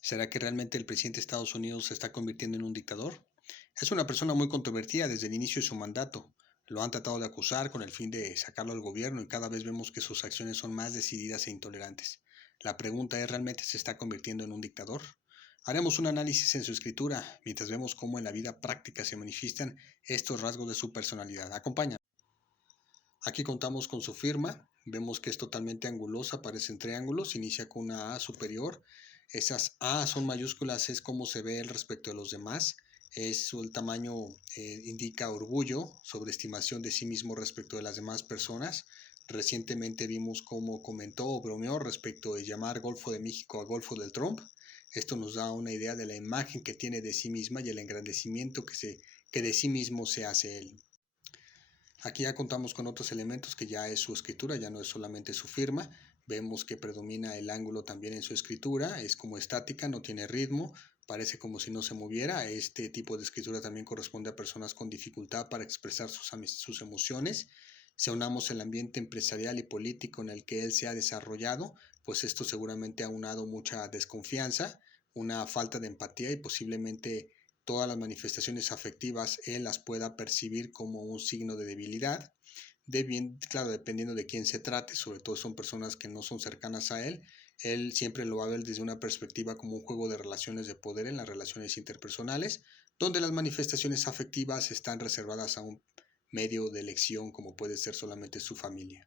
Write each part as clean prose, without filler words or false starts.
¿Será que realmente el presidente de Estados Unidos se está convirtiendo en un dictador? Es una persona muy controvertida desde el inicio de su mandato. Lo han tratado de acusar con el fin de sacarlo del gobierno y cada vez vemos que sus acciones son más decididas e intolerantes. La pregunta es, ¿realmente se está convirtiendo en un dictador? Haremos un análisis en su escritura, mientras vemos cómo en la vida práctica se manifiestan estos rasgos de su personalidad. Acompaña. Aquí contamos con su firma, vemos que es totalmente angulosa, parecen triángulos, inicia con una A superior, esas A son mayúsculas, es como se ve él respecto de los demás, el tamaño indica orgullo, sobreestimación de sí mismo respecto de las demás personas. Recientemente vimos cómo comentó o bromeó respecto de llamar Golfo de México a Golfo del Trump. Esto nos da una idea de la imagen que tiene de sí misma y el engrandecimiento que de sí mismo se hace él. Aquí ya contamos con otros elementos que ya es su escritura, ya no es solamente su firma. Vemos que predomina el ángulo también en su escritura, es como estática, no tiene ritmo, parece como si no se moviera. Este tipo de escritura también corresponde a personas con dificultad para expresar sus emociones. Si aunamos el ambiente empresarial y político en el que él se ha desarrollado, pues esto seguramente ha unado mucha desconfianza, una falta de empatía y posiblemente todas las manifestaciones afectivas él las pueda percibir como un signo de debilidad, claro, dependiendo de quién se trate, sobre todo son personas que no son cercanas a él siempre lo va a ver desde una perspectiva como un juego de relaciones de poder en las relaciones interpersonales, donde las manifestaciones afectivas están reservadas a un medio de elección como puede ser solamente su familia.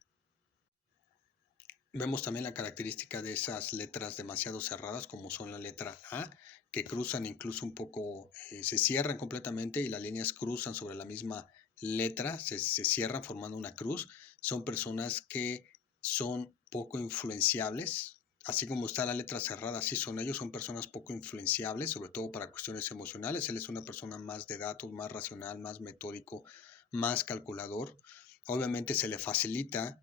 Vemos también la característica de esas letras demasiado cerradas, como son la letra A, que cruzan incluso un poco, se cierran completamente y las líneas cruzan sobre la misma letra, se cierran formando una cruz. Son personas que son poco influenciables, así como está la letra cerrada, así son ellos, son personas poco influenciables, sobre todo para cuestiones emocionales. Él es una persona más de datos, más racional, más metódico, más calculador. Obviamente se le facilita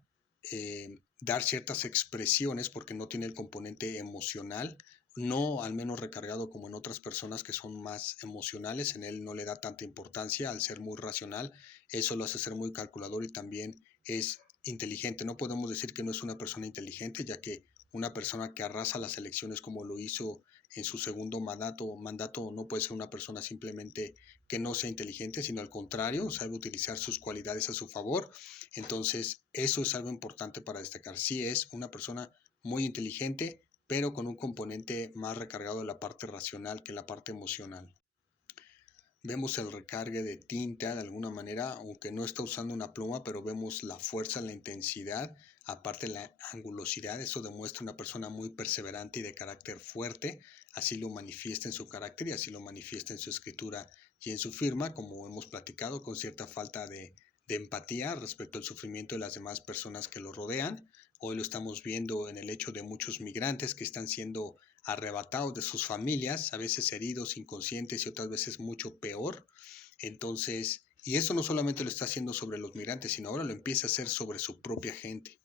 dar ciertas expresiones porque no tiene el componente emocional, no al menos recargado como en otras personas que son más emocionales, en él no le da tanta importancia al ser muy racional, eso lo hace ser muy calculador y también es inteligente. No podemos decir que no es una persona inteligente, ya que una persona que arrasa las elecciones como lo hizo en su segundo mandato no puede ser una persona simplemente que no sea inteligente, sino al contrario, sabe utilizar sus cualidades a su favor. Entonces, eso es algo importante para destacar. Sí es una persona muy inteligente, pero con un componente más recargado de la parte racional que la parte emocional. Vemos el recargue de tinta de alguna manera, aunque no está usando una pluma, pero vemos la fuerza, la intensidad, aparte la angulosidad. Eso demuestra una persona muy perseverante y de carácter fuerte. Así lo manifiesta en su carácter y así lo manifiesta en su escritura y en su firma, como hemos platicado, con cierta falta de empatía respecto al sufrimiento de las demás personas que lo rodean. Hoy lo estamos viendo en el hecho de muchos migrantes que están siendo arrebatados de sus familias, a veces heridos, inconscientes y otras veces mucho peor. Entonces, y eso no solamente lo está haciendo sobre los migrantes, sino ahora lo empieza a hacer sobre su propia gente.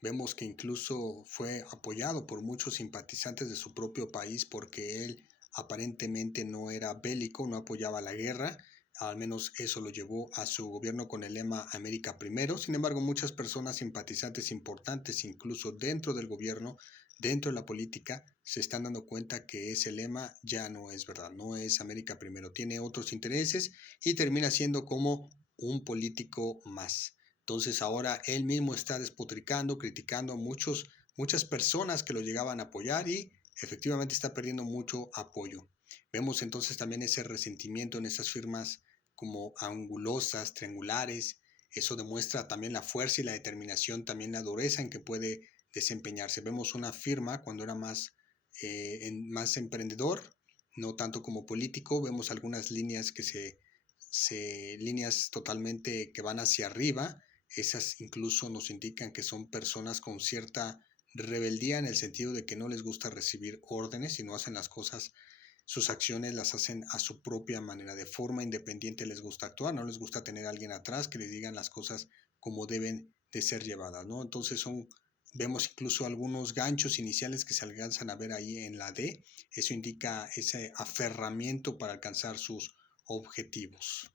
Vemos que incluso fue apoyado por muchos simpatizantes de su propio país porque él aparentemente no era bélico, no apoyaba la guerra, al menos eso lo llevó a su gobierno con el lema América Primero. Sin embargo, muchas personas simpatizantes importantes, incluso dentro del gobierno, dentro de la política, se están dando cuenta que ese lema ya no es verdad, no es América Primero, tiene otros intereses y termina siendo como un político más. Entonces ahora él mismo está despotricando, criticando a muchas personas que lo llegaban a apoyar y efectivamente está perdiendo mucho apoyo. Vemos entonces también ese resentimiento en esas firmas como angulosas, triangulares. Eso demuestra también la fuerza y la determinación, también la dureza en que puede desempeñarse. Vemos una firma cuando era más emprendedor, no tanto como político. Vemos algunas líneas líneas totalmente que van hacia arriba. Esas incluso nos indican que son personas con cierta rebeldía en el sentido de que no les gusta recibir órdenes y no hacen las cosas, sus acciones las hacen a su propia manera, de forma independiente les gusta actuar, no les gusta tener a alguien atrás que les digan las cosas como deben de ser llevadas, ¿no? Entonces vemos incluso algunos ganchos iniciales que se alcanzan a ver ahí en la D, eso indica ese aferramiento para alcanzar sus objetivos.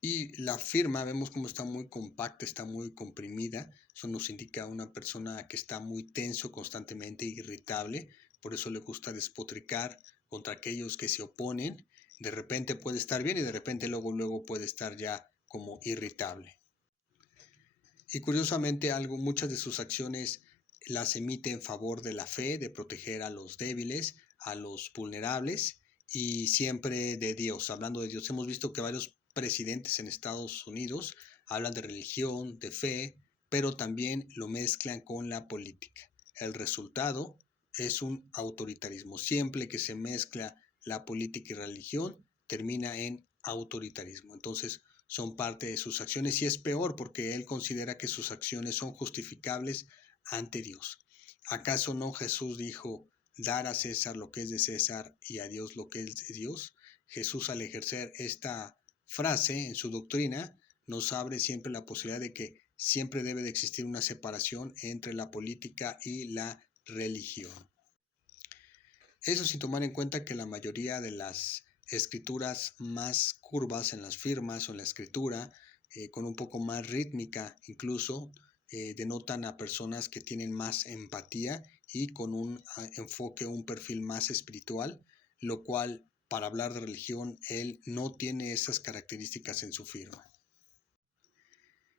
Y la firma, vemos cómo está muy compacta, está muy comprimida. Eso nos indica una persona que está muy tenso constantemente, irritable. Por eso le gusta despotricar contra aquellos que se oponen. De repente puede estar bien y de repente luego puede estar ya como irritable. Y curiosamente muchas de sus acciones las emite en favor de la fe, de proteger a los débiles, a los vulnerables y siempre de Dios. Hablando de Dios, hemos visto que varios presidentes en Estados Unidos hablan de religión, de fe, pero también lo mezclan con la política. El resultado es un autoritarismo. Siempre que se mezcla la política y religión, termina en autoritarismo. Entonces, son parte de sus acciones y es peor porque él considera que sus acciones son justificables ante Dios. ¿Acaso no Jesús dijo dar a César lo que es de César y a Dios lo que es de Dios? Jesús, al ejercer esta frase en su doctrina, nos abre siempre la posibilidad de que siempre debe de existir una separación entre la política y la religión. Eso sin tomar en cuenta que la mayoría de las escrituras más curvas en las firmas o en la escritura, con un poco más rítmica incluso, denotan a personas que tienen más empatía y con un enfoque, un perfil más espiritual, lo cual para hablar de religión, él no tiene esas características en su firma.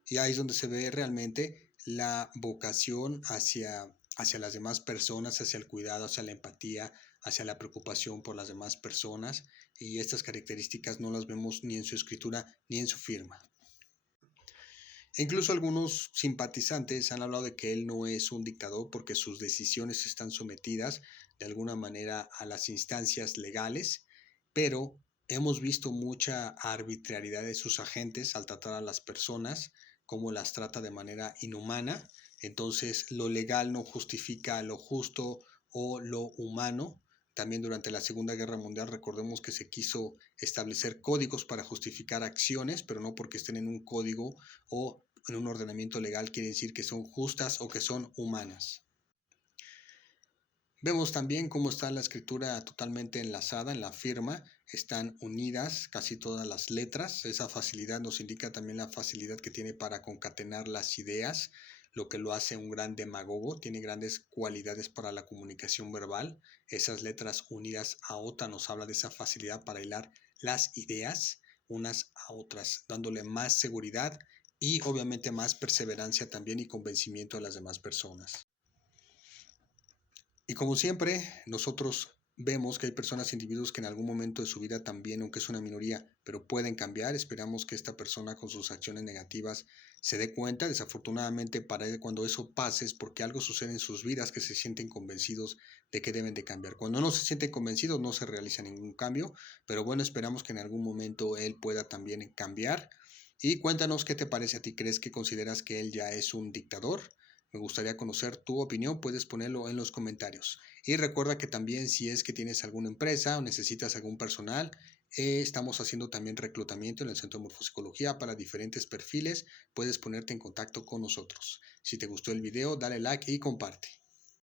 Y ahí es donde se ve realmente la vocación hacia las demás personas, hacia el cuidado, hacia la empatía, hacia la preocupación por las demás personas. Y estas características no las vemos ni en su escritura ni en su firma. E incluso algunos simpatizantes han hablado de que él no es un dictador porque sus decisiones están sometidas de alguna manera a las instancias legales, pero hemos visto mucha arbitrariedad de sus agentes al tratar a las personas, cómo las trata de manera inhumana. Entonces, lo legal no justifica lo justo o lo humano. También durante la Segunda Guerra Mundial recordemos que se quiso establecer códigos para justificar acciones, pero no porque estén en un código o en un ordenamiento legal quiere decir que son justas o que son humanas. Vemos también cómo está la escritura totalmente enlazada en la firma, están unidas casi todas las letras. Esa facilidad nos indica también la facilidad que tiene para concatenar las ideas, lo que lo hace un gran demagogo, tiene grandes cualidades para la comunicación verbal. Esas letras unidas a otra nos habla de esa facilidad para hilar las ideas unas a otras, dándole más seguridad y obviamente más perseverancia también y convencimiento a las demás personas. Y como siempre, nosotros vemos que hay personas, individuos que en algún momento de su vida también, aunque es una minoría, pero pueden cambiar. Esperamos que esta persona con sus acciones negativas se dé cuenta. Desafortunadamente para él, cuando eso pase es porque algo sucede en sus vidas que se sienten convencidos de que deben de cambiar. Cuando no se sienten convencidos no se realiza ningún cambio, pero bueno, esperamos que en algún momento él pueda también cambiar. Y cuéntanos qué te parece a ti. ¿Crees que consideras que él ya es un dictador? Me gustaría conocer tu opinión, puedes ponerlo en los comentarios. Y recuerda que también si es que tienes alguna empresa o necesitas algún personal, estamos haciendo también reclutamiento en el Centro de Morfopsicología para diferentes perfiles. Puedes ponerte en contacto con nosotros. Si te gustó el video, dale like y comparte.